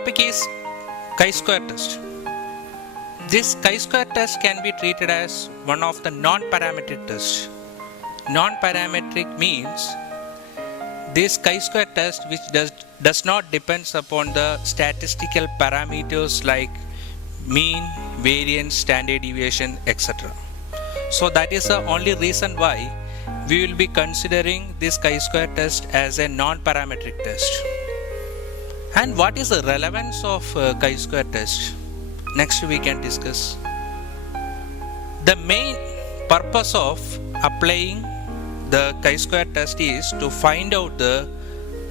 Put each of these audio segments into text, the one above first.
topic is Chi-square test. This Chi-square test can be treated as one of the non-parametric tests. Non-parametric means this Chi-square test which does not depends upon the statistical parameters like mean, variance, standard deviation, etc. So that is the only reason why we will be considering this Chi-square test as a non-parametric test. And what is the relevance of Chi-square test? Next we can discuss. The main purpose of applying the Chi-square test is to find out the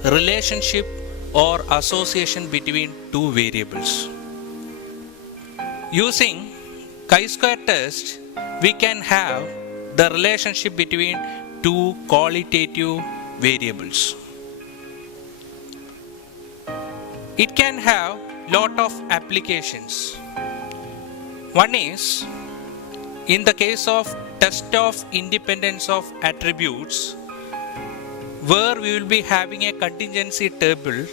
relationship or association between two variables. Using Chi-square test, we can have the relationship between two qualitative variables. It can have lot of applications. One is in the case of test of independence of attributes, where we will be having a contingency table.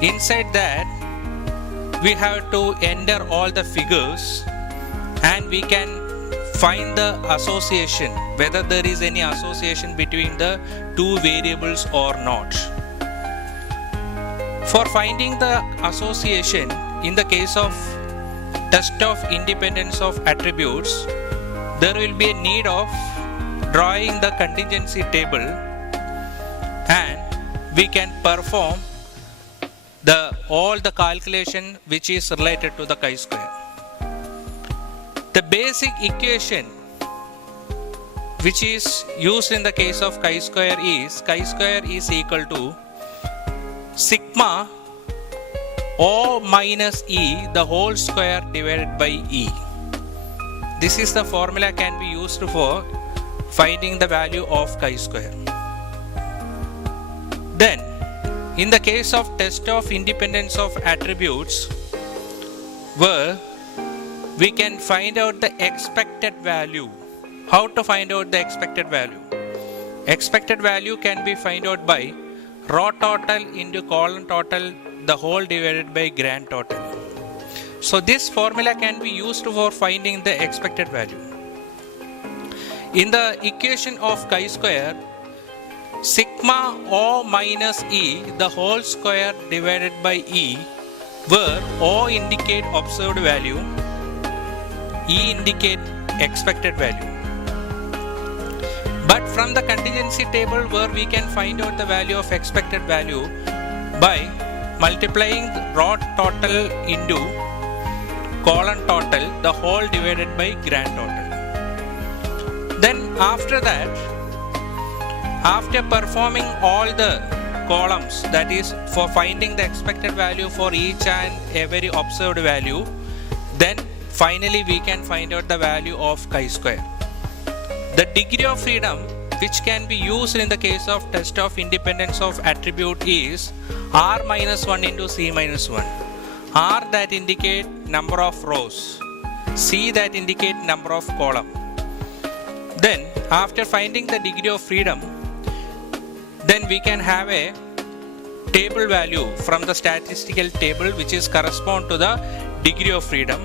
Inside that we have to enter all the figures and we can find the association, whether there is any association between the two variables or not. For finding the association in the case of test of independence of attributes, there will be a need of drawing the contingency table and we can perform all the calculation which is related to the chi-square. The basic equation which is used in the case of chi-square is equal to sigma O minus E the whole square divided by E. This is the formula can be used for finding the value of chi-square. Then in the case of test of independence of attributes, where we can find out the expected value. How to find out the expected value? Expected value can be found out by row total into column total the whole divided by grand total. So this formula can be used for finding the expected value. In the equation of chi-square, sigma O minus E the whole square divided by E, where O indicate observed value, E indicate expected value. But from the contingency table where we can find out the value of expected value by multiplying row total into column total the whole divided by grand total. Then after that, after performing all the columns, that is for finding the expected value for each and every observed value, then finally we can find out the value of chi-square. The degree of freedom which can be used in the case of test of independence of attribute is R minus 1 into C minus 1. R that indicate number of rows, C that indicate number of column. Then after finding the degree of freedom, then we can have a table value from the statistical table which is correspond to the degree of freedom.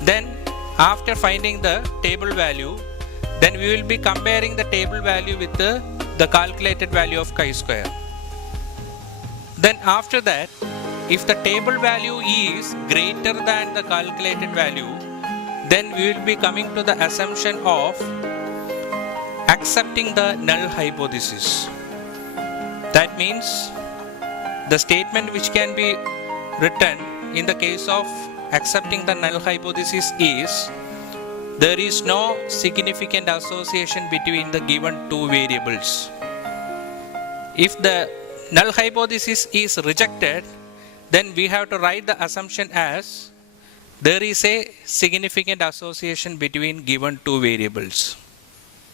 Then after finding the table value, then we will be comparing the table value with the calculated value of chi-square. Then after that, if the table value is greater than the calculated value, then we will be coming to the assumption of accepting the null hypothesis. That means the statement which can be written in the case of accepting the null hypothesis is there is no significant association between the given two variables. If the null hypothesis is rejected, then we have to write the assumption as there is a significant association between given two variables.